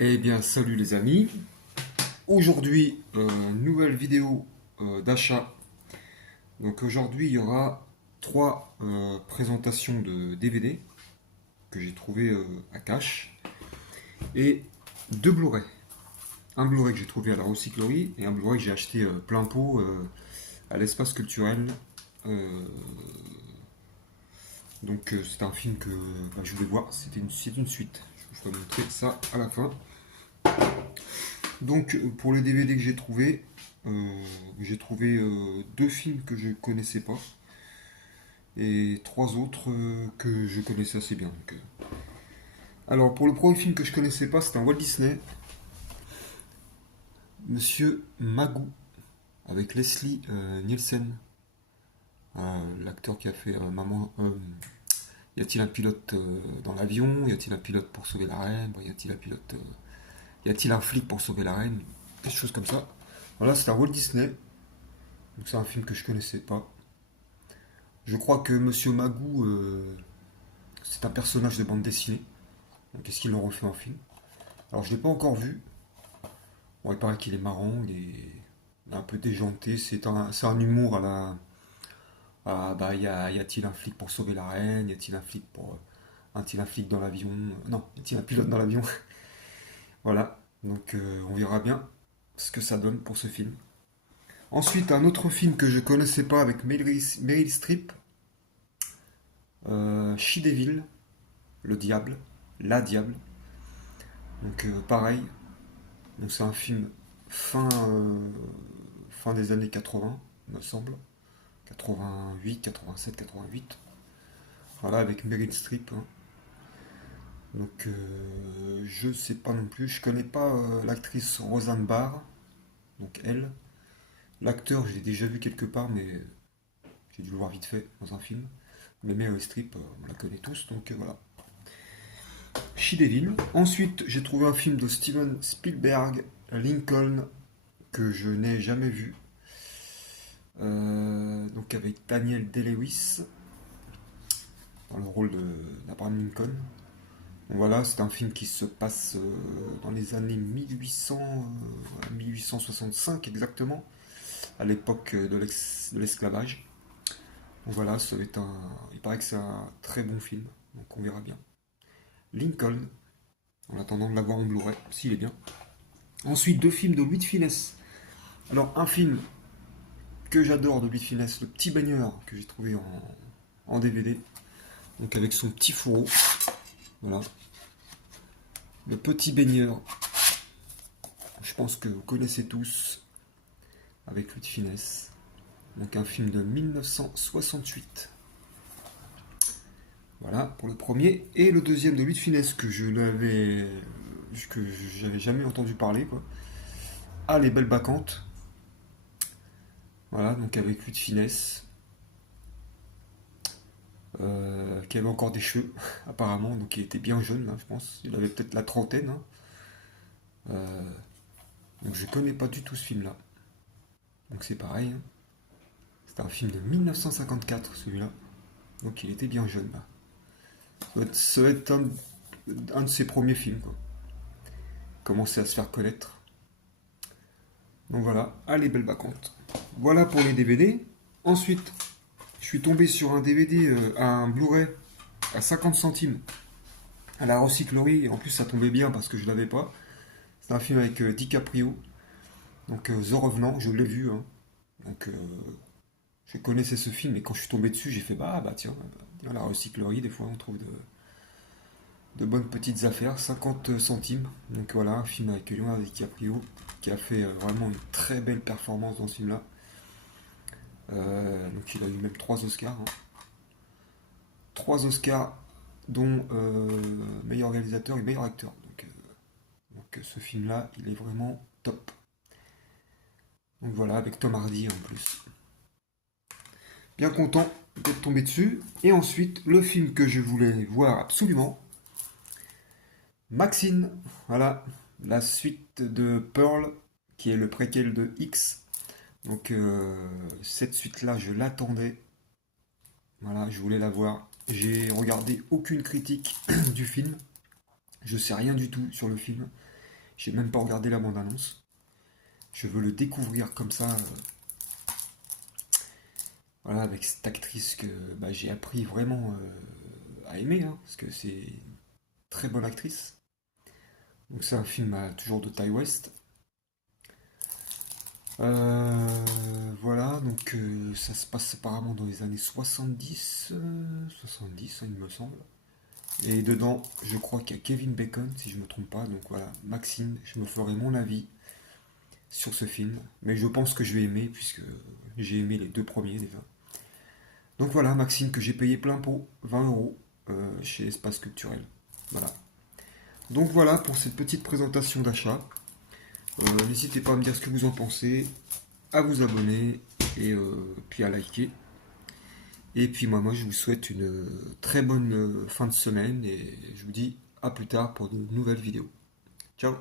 Eh bien, salut les amis. Aujourd'hui, nouvelle vidéo d'achat. Donc aujourd'hui, il y aura trois présentations de DVD que j'ai trouvé à Cash et deux Blu-ray. Un Blu-ray que j'ai trouvé à la recyclerie et un Blu-ray que j'ai acheté plein pot à l'espace culturel. Euh, c'est un film que je voulais voir. C'est une suite. Je vous ferai montrer ça à la fin. Donc pour les DVD que j'ai trouvé deux films que je connaissais pas et trois autres que je connaissais assez bien. Alors pour le premier film que je connaissais pas, c'était un Walt Disney, Monsieur Magoo, avec Leslie Nielsen, l'acteur qui a fait Maman. Y a-t-il un pilote dans l'avion? Y a-t-il un pilote pour sauver la reine? Bon, y a-t-il un flic pour sauver la reine? Quelque chose comme ça. Voilà, c'est un Walt Disney. Donc c'est un film que je connaissais pas. Je crois que Monsieur Magoo, c'est un personnage de bande dessinée. Donc est-ce qu'ils l'ont refait en film? Alors je l'ai pas encore vu. Bon, il paraît qu'il est marrant, il est un peu déjanté. C'est un humour à la. Ah, bah, y a-t-il un flic pour sauver la reine? Y a-t-il un flic pour. Y a-t-il un flic dans l'avion? Non, y a-t-il un pilote dans l'avion? Voilà. Donc on verra bien ce que ça donne pour ce film. Ensuite, un autre film que je connaissais pas avec Meryl Streep, She Devil, le diable, la diable. Donc pareil, donc c'est un film fin des années 80, il me semble. 88, 87, 88. Voilà, avec Meryl Streep, hein. Donc je sais pas non plus, je connais pas l'actrice Roseanne Barr, donc elle. L'acteur, je l'ai déjà vu quelque part, mais j'ai dû le voir vite fait dans un film. Mais Meryl Streep, on la connaît tous, donc voilà. She-Devil. Ensuite, j'ai trouvé un film de Steven Spielberg, Lincoln, que je n'ai jamais vu. Donc avec Daniel Day-Lewis dans le rôle d'Abraham Lincoln. Donc voilà, c'est un film qui se passe dans les années 1865 exactement, à l'époque de l'esclavage. Donc voilà, il paraît que c'est un très bon film, donc on verra bien. Lincoln, en attendant de l'avoir en Blu-ray, s'il est bien. Ensuite, deux films de Louis de Funès. Alors, un film que j'adore de Louis de Funès, Le Petit Baigneur, que j'ai trouvé en DVD, donc avec son petit fourreau. Voilà. Le Petit Baigneur, je pense que vous connaissez tous, avec Louis de Funès. Donc un film de 1968. Voilà pour le premier. Et le deuxième de Louis de Funès que j'avais jamais entendu parler, quoi. Ah, Les Belles Bacchantes. Voilà, donc avec Louis de Funès, qui avait encore des cheveux, apparemment, donc il était bien jeune, là, je pense. Il avait peut-être la trentaine, hein. Euh, donc je connais pas du tout ce film-là. Donc c'est pareil, hein. C'est un film de 1954, celui-là. Donc il était bien jeune, là. Ça doit être un de ses premiers films, quoi. Commencer à se faire connaître. Donc voilà, allez, belle bacante. Voilà pour les DVD. Ensuite, je suis tombé sur un DVD, un Blu-ray à 50 centimes à la recyclerie. Et en plus, ça tombait bien parce que je l'avais pas. C'est un film avec DiCaprio. Donc The Revenant, je l'ai vu, hein. Donc je connaissais ce film et quand je suis tombé dessus, j'ai fait bah tiens, à la recyclerie, des fois on trouve de bonnes petites affaires, 50 centimes. Donc voilà, un film avec Leonardo DiCaprio qui a fait vraiment une très belle performance dans ce film-là. Donc il a eu même 3 Oscars, hein. 3 Oscars, dont meilleur réalisateur et meilleur acteur. Donc ce film-là, il est vraiment top. Donc voilà, avec Tom Hardy en plus. Bien content d'être tombé dessus. Et ensuite, le film que je voulais voir absolument, Maxine. Voilà, la suite de Pearl, qui est le préquel de X. Donc cette suite-là, je l'attendais. Voilà, je voulais la voir. J'ai regardé aucune critique du film. Je sais rien du tout sur le film. J'ai même pas regardé la bande-annonce. Je veux le découvrir comme ça, voilà, avec cette actrice que bah, j'ai appris vraiment à aimer, hein, parce que c'est une très bonne actrice. Donc c'est un film toujours de Ty West. Voilà, donc ça se passe apparemment dans les années 70, 70, hein, il me semble. Et dedans, je crois qu'il y a Kevin Bacon, si je me trompe pas. Donc voilà, Maxime, je me ferai mon avis sur ce film. Mais je pense que je vais aimer, puisque j'ai aimé les deux premiers déjà. Donc voilà, Maxime, que j'ai payé plein pot, 20 euros, chez Espace Culturel. Voilà. Donc voilà pour cette petite présentation d'achat. N'hésitez pas à me dire ce que vous en pensez, à vous abonner et puis à liker. Et puis moi, je vous souhaite une très bonne fin de semaine et je vous dis à plus tard pour de nouvelles vidéos. Ciao!